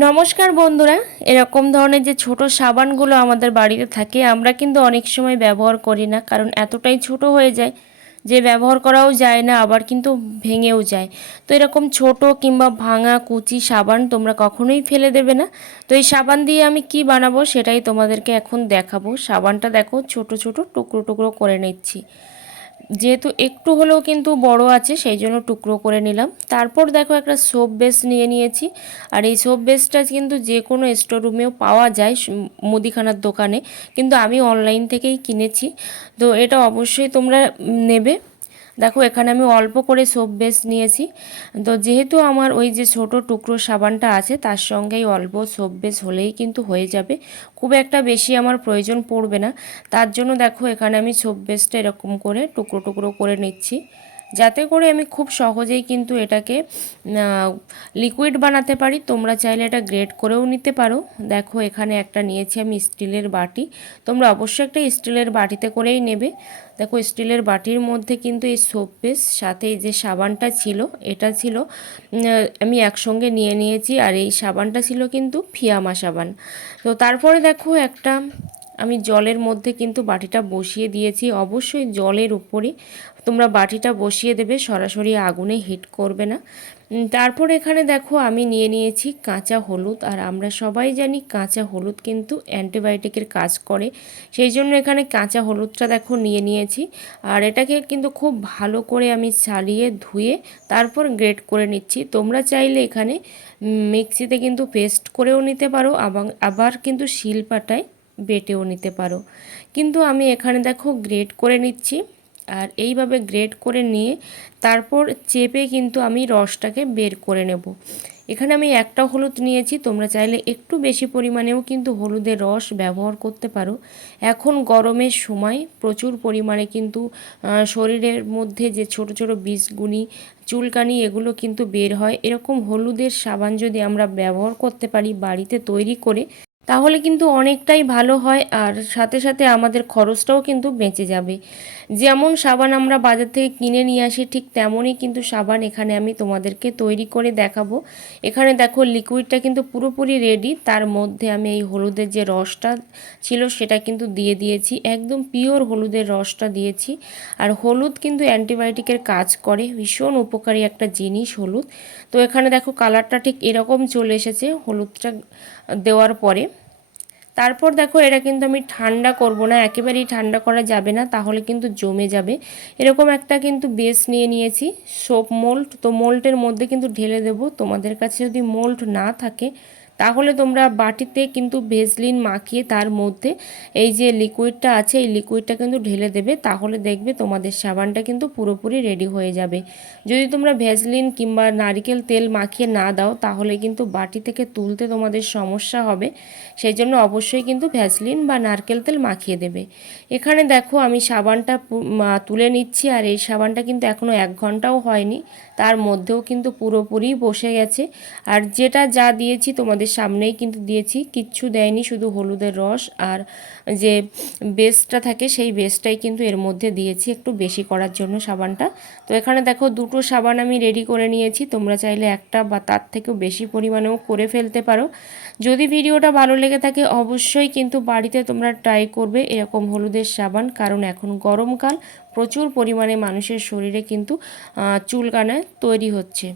নমস্কার বন্ধুরা, এরকম ধরনের যে ছোট সাবানগুলো আমাদের বাড়িতে থাকে, আমরা কিন্তু অনেক সময় ব্যবহার করি না, কারণ এতটাই ছোট হয়ে যায় যে ব্যবহার করাও যায় না, আবার কিন্তু ভেঙেও যায়। তো এরকম ছোট কিংবা ভাঙা কুচি সাবান তোমরা কখনোই ফেলে দেবে না। তো এই সাবান দিয়ে আমি কি বানাবো সেটাই তোমাদেরকে এখন দেখাবো। সাবানটা দেখো, ছোট ছোট টুকরো টুকরো করে নিচ্ছি। যেহেতু একটু হলেও কিন্তু বড় আছে, সেই জন্য টুকরো করে নিলাম। তারপর দেখো একটা সোপ বেস নিয়ে নিয়েছি। আর এই সোপ বেসটা কিন্তু যে কোনো স্টোর রুমেও পাওয়া যায় মুদিখানার দোকানে। কিন্তু আমি অনলাইন থেকেই কিনেছি। তো এটা অবশ্যই তোমরা নেবে। দেখো, এখানে আমি অল্প করে সোপ বেস নিয়েছি। তো যেহেতু আমার ওই যে ছোট টুকরো সাবানটা আছে, তার সঙ্গেই অল্প সোপ বেস হলেই কিন্তু হয়ে যাবে। খুব একটা বেশি আমার প্রয়োজন পড়বে না। তার জন্য দেখো, এখানে আমি সোপ বেসটা এরকম করে টুকরো টুকরো করে নিচ্ছি। যাতে করে আমি খুব সহজেই কিন্তু এটাকে লিকুইড বানাতে পারি। তোমরা চাইলে এটা গ্রেড করেও নিতে পারো। দেখো, এখানে একটা নিয়েছি আমি স্টিলের বাটি। তোমরা অবশ্যই একটা স্টিলের বাটিতে করেই নেবে। দেখো, স্টিলের বাটির মধ্যে কিন্তু এই সোপ পেস সাথে এই যে সাবানটা ছিল, এটা ছিল আমি একসঙ্গে নিয়ে নিয়েছি। আর এই সাবানটা ছিল কিন্তু ফিয়ামা সাবান। তো তারপরে দেখো একটা আমি জলের মধ্যে কিন্তু বাটিটা বসিয়ে দিয়েছি। অবশ্যই জলের উপরে তোমরা বাটিটা বসিয়ে দেবে, সরাসরি আগুনে হিট করবে না। তারপর এখানে দেখো আমি নিয়ে নিয়েছি কাঁচা হলুদ, আর আমরা সবাই জানি কাঁচা হলুদ কিন্তু অ্যান্টিবায়োটিকের কাজ করে। সেই জন্য এখানে কাঁচা হলুদটা দেখো নিয়ে নিয়েছি, আর এটাকে কিন্তু খুব ভালো করে আমি চালিয়ে ধুয়ে তারপর গ্রেট করে নিচ্ছি। তোমরা চাইলে এখানে মিক্সিতে কিন্তু পেস্ট করেও নিতে পারো, আবার আবার কিন্তু শিলপাটায় বেটেও নিতে পারো। কিন্তু আমি এখানে দেখো গ্রেড করে নিচ্ছি। আর এইভাবে গ্রেড করে নিয়ে তারপর চেপে কিন্তু আমি রসটাকে বের করে নেব। এখানে আমি একটা হলুদ নিয়েছি, তোমরা চাইলে একটু বেশি পরিমাণেও কিন্তু হলুদের রস ব্যবহার করতে পারো। এখন গরমের সময় প্রচুর পরিমাণে কিন্তু শরীরের মধ্যে যে ছোট ছোট বিষগুনি চুলকানি এগুলো কিন্তু বের হয়। এরকম হলুদের সাবান যদি আমরা ব্যবহার করতে পারি বাড়িতে তৈরি করে তাহলে কিন্তু অনেকটাই ভালো হয় আর সাথে সাথে আমাদের খরচটাও কিন্তু বেঁচে যাবে। যেমন সাবান আমরা বাজার থেকে কিনে নিয়ে আসি, ঠিক তেমনই কিন্তু সাবান এখানে আমি তোমাদেরকে তৈরি করে দেখাবো। এখানে দেখো লিকুইডটা কিন্তু পুরোপুরি রেডি তার মধ্যে আমি এই হলুদের যে রসটা ছিল সেটা কিন্তু দিয়ে দিয়েছি, একদম পিওর হলুদের রসটা দিয়েছি। আর হলুদ কিন্তু অ্যান্টিবায়োটিকের কাজ করে, ভীষণ উপকারী একটা জিনিস হলুদ। তো এখানে দেখো কালারটা ঠিক এরকম চলে এসেছে হলুদটা দেওয়ার পরে। তারপর দেখো এটা কিন্তু আমি ঠান্ডা করব না, একেবারেই ঠান্ডা করা যাবে না, তাহলে কিন্তু জমে যাবে। এরকম একটা কিন্তু বেস নিয়ে নিয়েছি সোপ মোল্ট তো মোল্টের মধ্যে কিন্তু ঢেলে দেব। তোমাদের কাছে যদি মোল্ট না থাকে তাহলে তোমরা বাটিতে কিন্তু ভেসলিন মাখিয়ে তার মধ্যে এই যে লিকুইডটা আছে, এই লিকুইডটা কিন্তু ঢেলে দেবে। তাহলে দেখবে তোমাদের সাবানটা কিন্তু পুরোপুরি রেডি হয়ে যাবে। যদি তোমরা ভেসলিন কিংবা নারিকেল তেল মাখিয়ে না দাও, তাহলে কিন্তু বাটি থেকে তুলতে তোমাদের সমস্যা হবে। সেই জন্য অবশ্যই কিন্তু ভ্যাসলিন বা নারকেল তেল মাখিয়ে দেবে। এখানে দেখো আমি সাবানটা তুলে নিচ্ছি আর এই সাবানটা কিন্তু এখনও এক ঘন্টাও হয়নি। তার মধ্যেও কিন্তু পুরোপুরি বসে গেছে। আর যেটা যা দিয়েছি তোমাদের সামনেই কিন্তু দিয়েছি। কিচ্ছু দেয়নি, শুধু হলুদের রস। আর যে বেসটা থাকে, সেই বেসটাই কিন্তু এর মধ্যে দিয়েছি একটু বেশি করার জন্য সাবানটা। তো এখানে দেখো, দুটো সাবান আমি রেডি করে নিয়েছি। তোমরা চাইলে একটা বা তার থেকেও বেশি পরিমাণেও করে ফেলতে পারো। যদি ভিডিওটা ভালো লেগে থাকে, অবশ্যই কিন্তু বাড়িতে তোমরা ট্রাই করবে এরকম হলুদের সাবান। কারণ এখন গরমকাল, প্রচুর পরিমাণে মানুষের শরীরে কিন্তু চুলকানা তৈরি হচ্ছে।